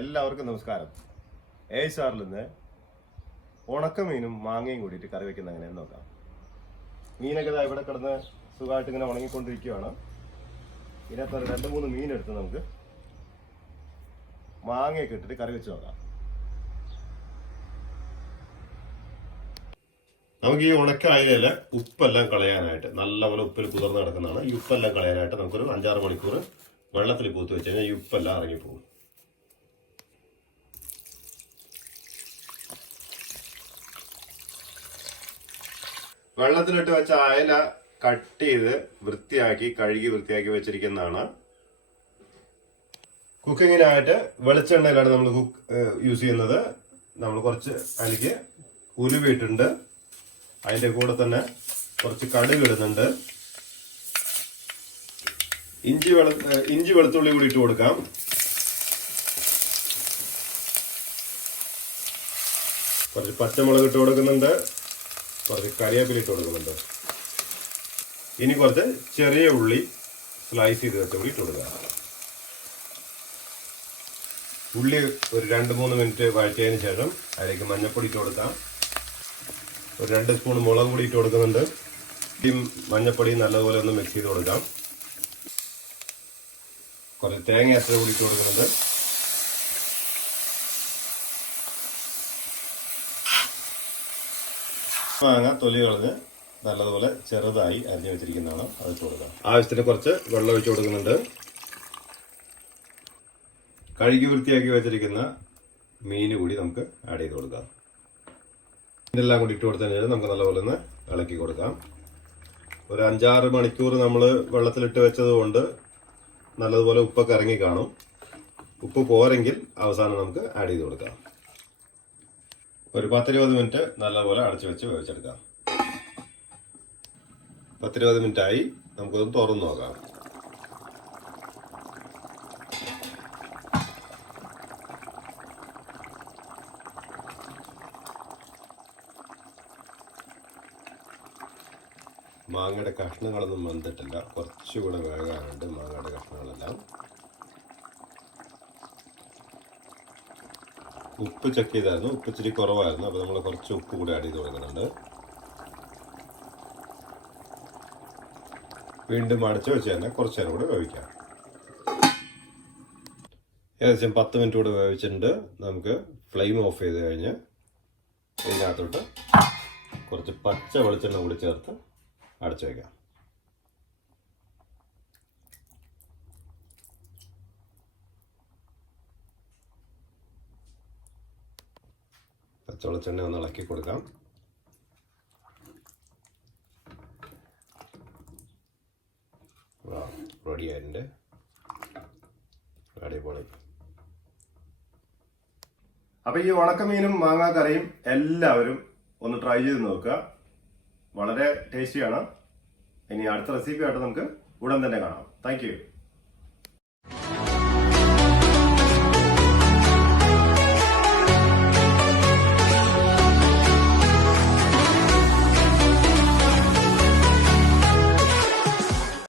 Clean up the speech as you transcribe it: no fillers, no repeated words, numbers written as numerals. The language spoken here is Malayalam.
എല്ലാവർക്കും നമസ്കാരം. സാറിൽ നിന്ന് ഉണക്കമീനും മാങ്ങയും കൂടിയിട്ട് കറി വെക്കുന്ന എങ്ങനെയെന്ന് നോക്കാം. മീനൊക്കെ ഇവിടെ കിടന്ന് സുഖമായിട്ട് ഇങ്ങനെ ഉണങ്ങിക്കൊണ്ടിരിക്കുകയാണ്. ഇതിനകത്ത് ഒരു 2-3 മീനെടുത്ത് നമുക്ക് മാങ്ങയൊക്കെ ഇട്ടിട്ട് കറി വെച്ച് നോക്കാം. നമുക്ക് ഈ ഉണക്ക അയിലയില് ഉപ്പെല്ലാം കളയാനായിട്ട്, നല്ലപോലെ ഉപ്പിൽ കുതിർന്ന് കിടക്കുന്നതാണ്. ഈ ഉപ്പെല്ലാം കളയാനായിട്ട് നമുക്കൊരു 5-6 മണിക്കൂർ വെള്ളത്തിൽ പൂത്ത് വെച്ച് കഴിഞ്ഞാൽ ഈ ഉപ്പെല്ലാം ഇറങ്ങിപ്പോകും. വെള്ളത്തിലിട്ട് വെച്ച അയല കട്ട് ചെയ്ത് കഴുകി വൃത്തിയാക്കി വെച്ചിരിക്കുന്നതാണ്. കുക്കിങ്ങിനായിട്ട് വെളിച്ചെണ്ണയിലാണ് നമ്മൾ യൂസ് ചെയ്യുന്നത്. നമ്മൾ കുറച്ച് അതിലേക്ക് ഉലുവയിട്ടുണ്ട്, അതിൻ്റെ കൂടെ തന്നെ കുറച്ച് കടുക് ഇടുന്നുണ്ട്. ഇഞ്ചി വെളുത്തുള്ളി കൂടി ഇട്ട് കൊടുക്കാം. കുറച്ച് പച്ചമുളക് ഇട്ട് കൊടുക്കുന്നുണ്ട്, കുറച്ച് കറിവേപ്പില ഇട്ട് കൊടുക്കുന്നുണ്ട്. ഇനി കുറച്ച് ചെറിയ ഉള്ളി സ്ലൈസ് ചെയ്ത് വെച്ച കൂടി ഇട്ട് കൊടുക്കുക. ഉള്ളി ഒരു 2-3 മിനിറ്റ് വഴറ്റിയതിന് ശേഷം അതിലേക്ക് മഞ്ഞൾപ്പൊടി ഇട്ട് കൊടുക്കാം. ഒരു 2 സ്പൂൺ മുളക് പൊടി ഇട്ട് കൊടുക്കുന്നുണ്ട്. ഈ മഞ്ഞൾപ്പൊടി നല്ലതുപോലെ ഒന്ന് മിക്സ് ചെയ്ത് കൊടുക്കാം. കുറച്ച് തേങ്ങ അത്ര കൂടി ഇട്ട് കൊടുക്കുന്നുണ്ട്. മാങ്ങ തൊലി കളഞ്ഞ് നല്ലതുപോലെ ചെറുതായി അരിഞ്ഞു വെച്ചിരിക്കുന്നതാണ്, അത് ഇട്ട് കൊടുക്കാം. ആവശ്യത്തിന് കുറച്ച് വെള്ളം ഒഴിച്ചു കൊടുക്കുന്നുണ്ട്. കഴുകി വൃത്തിയാക്കി വെച്ചിരിക്കുന്ന മീൻ കൂടി നമുക്ക് ആഡ് ചെയ്ത് കൊടുക്കാം. ഇതെല്ലാം കൂടി ഇട്ട് കൊടുത്തതിന് ശേഷം നമുക്ക് നല്ലപോലെ ഒന്ന് ഇളക്കി കൊടുക്കാം. ഒരു 5-6 മണിക്കൂർ നമ്മൾ വെള്ളത്തിലിട്ട് വെച്ചത് കൊണ്ട് നല്ലതുപോലെ ഉപ്പൊക്കെ ഇറങ്ങി കാണും. ഉപ്പ് പോരെങ്കിൽ അവസാനം നമുക്ക് ആഡ് ചെയ്ത് കൊടുക്കാം. ഒരു 10-20 മിനിറ്റ് നല്ലപോലെ അടച്ചു വെച്ച് വേവിച്ചെടുക്കാം. 10-20 മിനിറ്റായി, നമുക്കൊന്ന് തുറന്ന് നോക്കാം. മാങ്ങയുടെ കഷ്ണങ്ങളൊന്നും വെന്തിട്ടില്ല, കുറച്ചുകൂടെ വേകാനുണ്ട് മാങ്ങയുടെ കഷ്ണങ്ങളെല്ലാം. ഉപ്പ് ചെക്ക് ചെയ്തായിരുന്നു, ഉപ്പ് ഇച്ചിരി കുറവായിരുന്നു, അപ്പോൾ നമ്മൾ കുറച്ച് ഉപ്പ് കൂടി ആഡ് ചെയ്ത് കൊടുക്കുന്നുണ്ട്. വീണ്ടും അടച്ചു വെച്ച് തന്നെ കുറച്ച് നേരം കൂടെ വേവിക്കാം. ഏകദേശം 10 മിനിറ്റ് കൂടെ വേവിച്ചിട്ടുണ്ട്. നമുക്ക് ഫ്ലെയിം ഓഫ് ചെയ്ത് കഴിഞ്ഞ് ഇതിനകത്തോട്ട് കുറച്ച് പച്ച വെളിച്ചെണ്ണ കൂടി ചേർത്ത് അടച്ചു വയ്ക്കാം. പച്ചവെളിച്ചെണ്ണ ഒന്ന് ഇളക്കി കൊടുക്കാം. റെഡി ആയിട്ടുണ്ട്, അടിപൊളി. അപ്പൊ ഈ ഉണക്കമീനും മാങ്ങാ കറിയും എല്ലാവരും ഒന്ന് ട്രൈ ചെയ്ത് നോക്കുക. വളരെ ടേസ്റ്റിയാണ്. ഇനി അടുത്ത റെസിപ്പി ആയിട്ട് നമുക്ക് ഉടൻ തന്നെ കാണാം. Thank you.